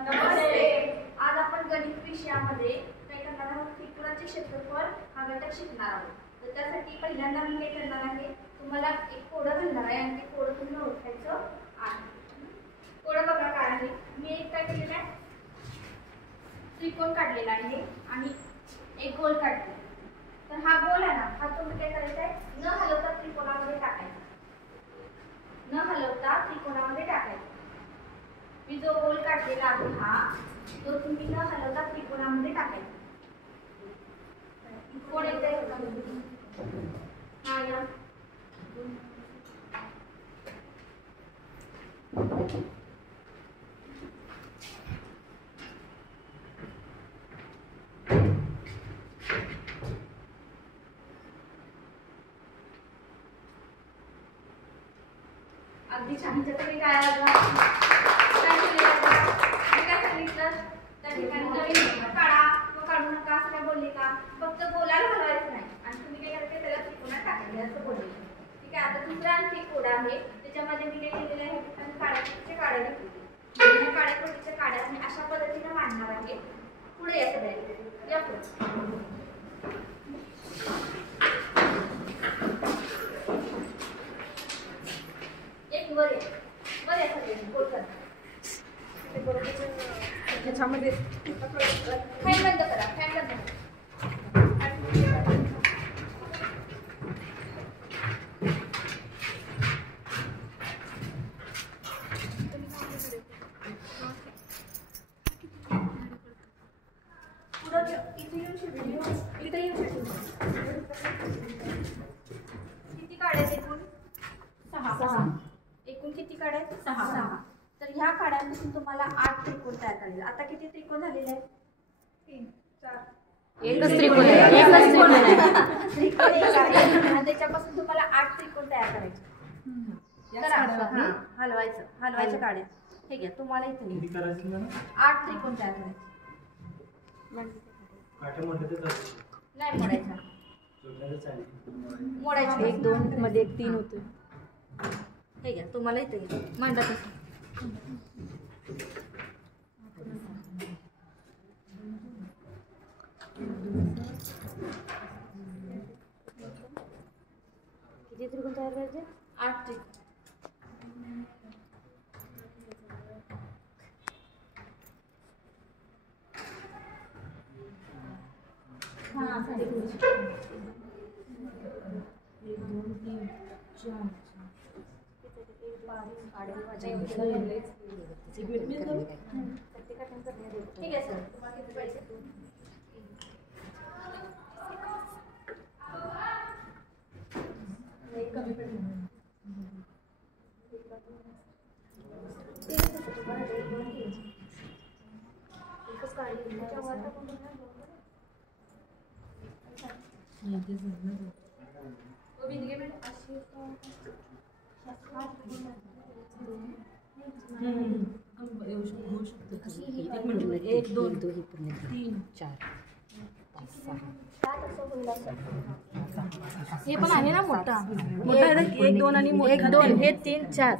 नमस्ते. आज आपण गणित विषयामध्ये काय करणार आहोत? त्रिकोणाचे क्षेत्रफळ हा घटक शिकणार आहोत. तर त्यासाठी पहिल्यांदा मी काय करणार आहे, तुम्हाला एक कोडं घालणार आहे आणि ते कोडं तुम्ही ओळखायचं आहे. कोडं बघा काय आहे. मी एक काय केलेलं आहे, त्रिकोण काढलेला आहे आणि एक गोल काढलेला. तर हा गोल आहे ना, हा तुम्ही काय करायचा आहे, न हलवता त्रिकोणामध्ये टाकायचा. न हलवता त्रिकोणामध्ये टाकायचा. मी जो गोल काढलेला आहे हा, तो तुम्ही न हलवता त्रिकोणामध्ये टाकायचा. कोण येते? हा या. अगदी छान. हिच्यासाठी काय आलं? त्या ठिकाणी नवीन काढा व काढू नका असं काय बोलले का? फक्त गोलाला हलवायचं नाही आणि तुम्ही काय करायचं, त्याला त्रिकोणात टाकायचं असं बोलले. ठीक आहे. आता दुसरा आणखी कोड आहे, त्याच्यामध्ये मी काय केलेलं आहे, काड्याचे काड्या घेतलेली. या काड्याच्या काड्या मी अशा पद्धतीने मांडणार आहे. पुढे या सगळ्या, या पुढे. एक वर या, वर या सगळे गोल करा. त्याच्यामध्ये फॅन बंद करा, फॅन बंद करा. किती काड्या आहेत एकूण? 6. एकूण किती काड्या आहेत? 6. तर ह्या काड्यांपासून तुम्हाला 8 त्रिकोण तयार करायचे. आता किती त्रिकोण झालेले आहेत? 3, 4. एकच त्रिकोण आहे. त्याच्यापासून तुम्हाला 8 त्रिकोण तयार करायचे. हलवायचं काड्या. हे घ्या, तुम्हाला इथे 8 त्रिकोण तयार करायचे. नाही मोडायचा, मोडायचा. 1 2 मध्ये 1 3 होते. हे घ्या, तुम्हाला इथे घ्या, मांडा तसं. किती त्रिकोण तयार करायचे? 8 त्रिकोण. हां, 1 2 3 4 ठीक आहे सर. तुम्हाला किती पाहिजे? कमी पडले. एकच काढली. एक दोन 3 4 5 6. हे पण आहे ना मोठा. मोठा आहे ना, 1 2 आणि मोठा 1 2 हे 3 4.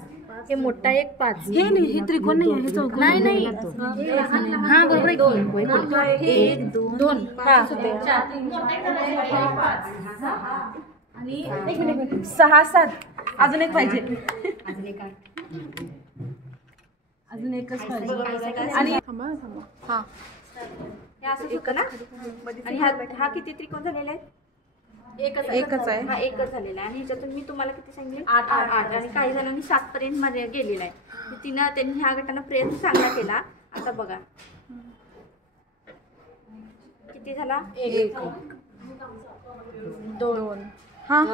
हे मोठा 1 5. हे नाही, हे त्रिकोण नाही आहे, हे चौकोन नाही नाही. हां बरोबर आहे. 1 2 2 हां 4 आणि 1 मिनिट 6 7. अजून एक पाहिजे. अजून एकच पाहिजे. आणि थांबा. हां, हे असंच होतं ना. आणि हा किती त्रिकोण झालेले आहेत? एकच आहे. हा एकच झालेला आहे. आणि ह्याच्यातून मी तुम्हाला किती सांगितले? 8. आणि काही जणांनी 7 पर्यंत मध्ये गेलेला आहे. त्यांनी ह्या गटानं प्रयत्न चांगला केला. आता बघा किती झाला? 1 2 हां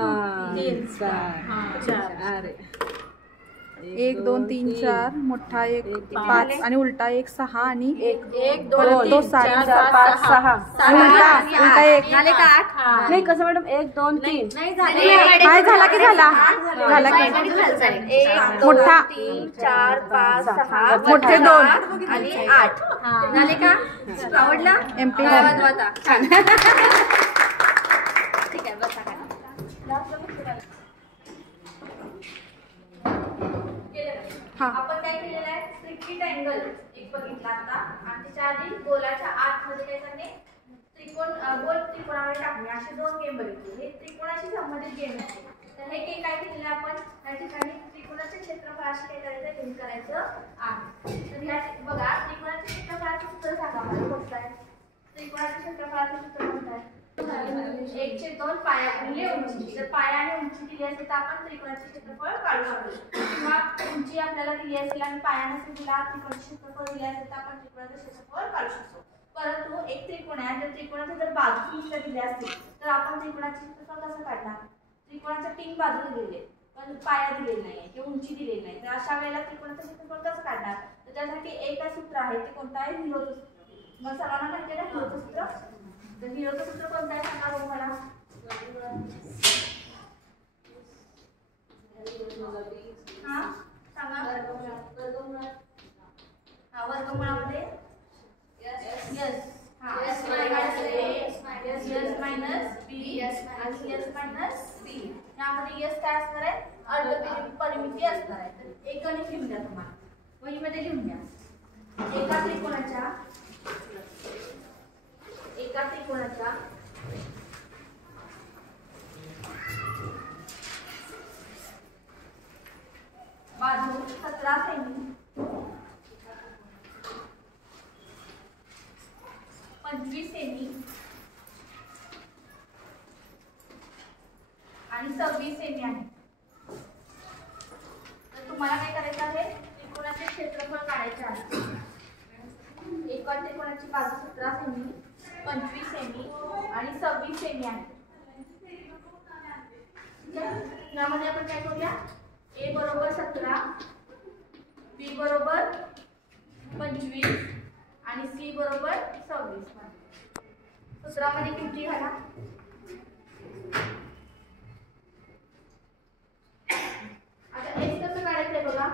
3 4 1 2 3 4. मोठा 1 5 आणि उलटा 1 6 आणि 1 परत 2 2 3 7 5 6 आणि उलटा 1 झाले का? 8 नाही. कसं मॅडम? 1 2 3 नाही झाले. काय झाला की झाला की मोठा 3 4 5 6 मोठे 2 आणि 8 झाले का? आवडला? MP आता छान. ठीक आहे, बसा का? हां आपण काय केलेलं आहे, 60 अँगल एक बघितला आता आणि त्याच्या आधी गोलाच्या आतमध्ये काय करणे त्रिकोण गोल त्रिकोणामध्ये टाकणे असे 2 गेम बघितले. हे त्रिकोणाशी संबंधित गेम आहे. तर हे गेम काय केलेलं आपण या ठिकाणी त्रिकोणाचे क्षेत्रफळाशी काय करायचं लिंक करायचं आहे. तर या बघा त्रिकोणाचे क्षेत्रफळाचं सूत्र सांगा मला कोणतं आहे. त्रिकोणाच्या क्षेत्रफळाचं सूत्र कोणतं आहे. 1/2 पाया गुणिले उंची. जर पाया आणि उंची दिली असेल तर आपण त्रिकोणाचे क्षेत्रफळ काढू शकतो. किंवा उंची आपल्याला दिली असेल आणि पाया नसेल दिला त्रिकोणाचे क्षेत्रफळ दिले असेल तर आपण त्रिकोणाचे क्षेत्रफळ काढू शकतो. परंतु एक त्रिकोण आहे जर त्रिकोणाच्या जर बाजू नुसत्या दिल्या असतील तर आपण त्रिकोणाचे क्षेत्रफळ कसं काढणार. त्रिकोणाच्या 3 बाजू दिलेले पण पाया दिलेला नाही किंवा उंची दिलेली नाही तर अशा वेळेला त्रिकोणाचे क्षेत्रफळ कसं काढणार. तर त्यासाठी एकच सूत्र आहे ते कोणतं आहे हिरोचं सूत्र. मग सर्वांना माहिती आहे हिरोचं सूत्र. तर हिरोचं सूत्र कोणतं आहे सांगा बघू मला. हा सांगा. हा वर्गमुळामध्ये यस हा यस मायनस बी आणि यस मायनस बी. यामध्ये यस काय असणार आहे अर्धपरिमिती असणार आहे. तर एक गणित लिहून द्या तुम्हाला वहीमध्ये लिहून द्या. एका त्रिकोणाच्या बाजू 17 सेमी 25 सेमी आणि 26 सेमी आहे. तर तुम्हाला काय करायचं आहे त्रिकोणाचे क्षेत्रफळ काढायचे आहे. एका त्रिकोणाची बाजू 17 सेमी 25 सेमी आणि 26 सेमी आहे. यामध्ये आपण काय करूया ए बरोबर 17 बी बरोबर 25 आणि सी बरोबर 26. सूत्रामध्ये किमती घाला. आता एस कसं काढायचंय बघा.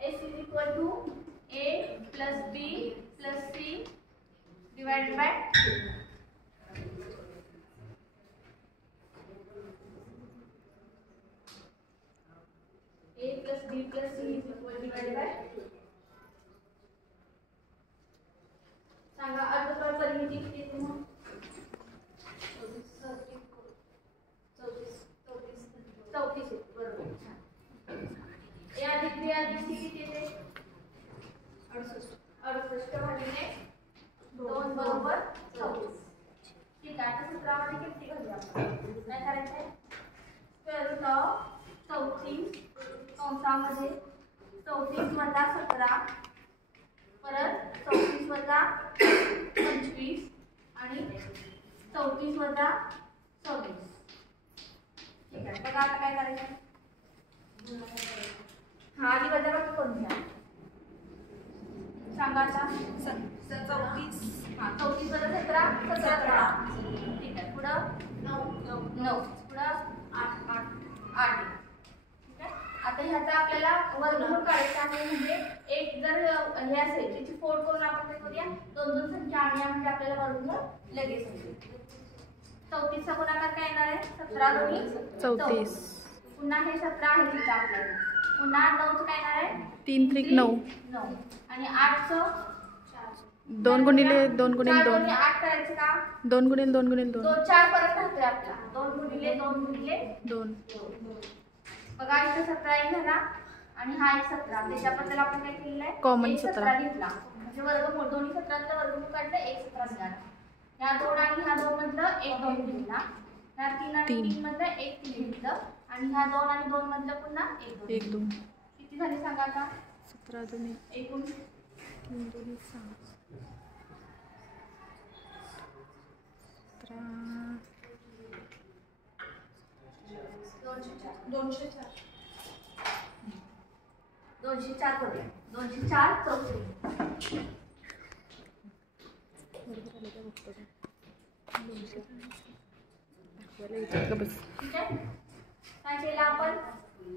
S is equal to A plus B plus C divided by a plus b plus c is equal divided by सांगा अर्धपरिमिती परिमिती किती येते मग 34 बरोबर. ए अधिक बी अधिक सी किती येते 68 भागिले 2 बरोबर 34. ठीक आहे. आता सूत्रामध्ये किती घालूया आपण काय करायचंय स्क्वेअर रूट ऑफ 34 कंसामध्ये 34 वजा 17 परत 34 वजा 25 आणि 34 वजा 26. ठीक आहे. बघा आता काय करायचं. हा आधी वजा बाकी कोणत्या सांगा आता. 34 हा 34 वजा 17 17. ठीक आहे. पुढं 9 पुढं 8. आता ह्याचा आपल्याला वर्गमूळ काढायचा आहे. म्हणजे एक जर हे असेल त्याची फोड करून आपण काय करूया 2 संख्या आणूया म्हणजे आपल्याला वर्गमूळ लगेच होईल. 34 चा गुणाकार काय येणार आहे 17 दोन्ही 34. पुन्हा हे 17 आहे तिथं आपल्याला. पुन्हा 9 चं काय येणार आहे 3 त्रिक 9 आणि 8 चं 2 गुणिले 2 गुणिले 2 8 करायचं का 2 गुणिले 2 गुणिले 2 4 परत राहतोय आपला 2 गुणिले 2 गुणिले 2. बघा इथं 17 एक झाला आणि हा एक 17. त्याच्याबद्दल आपण काय केलेलं आहे कॉमन 17 घेतला म्हणजे वर्गमूळ दोन्ही 17 वर्गमूळ काढलं 1 17 मिळाला. ह्या 2 आणि ह्या 2 मधलं 1 2 घेतला. ह्या 3 आणि 3 मधलं 1 3 घेतलं आणि ह्या 2 आणि 2 मधलं पुन्हा 1 2. किती झाले सांगा आता 17 दोन्ही एकूण 3 दोन्ही 6 204 करूया 204 चौथी. ठीक आहे. काय केलं आपण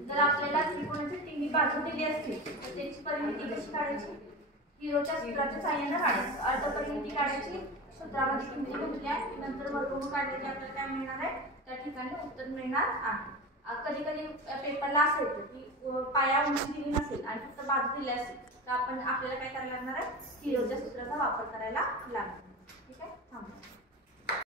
जर आपल्याला त्रिकोणाची तिन्ही बाजू दिली असतील तर त्याची परिमिती कशी काढायची हिरोच्या सूत्राच्या साहाय्याने काढायचं. अर्धपरिमिती काढायची सूत्रामध्ये किमती म्हटल्या नंतर वर्गमूळ काढले की आपल्याला काय मिळणार आहे त्या ठिकाणी उत्तर मिळणार आहे. कधी कधी पेपरला असं येतं की पाया उंची दिली नसेल आणि फक्त बाजू दिली असेल तर आपण आपल्याला काय करायला लागणार आहे, किलोच्या सूत्राचा वापर करायला लागणार. ठीक आहे.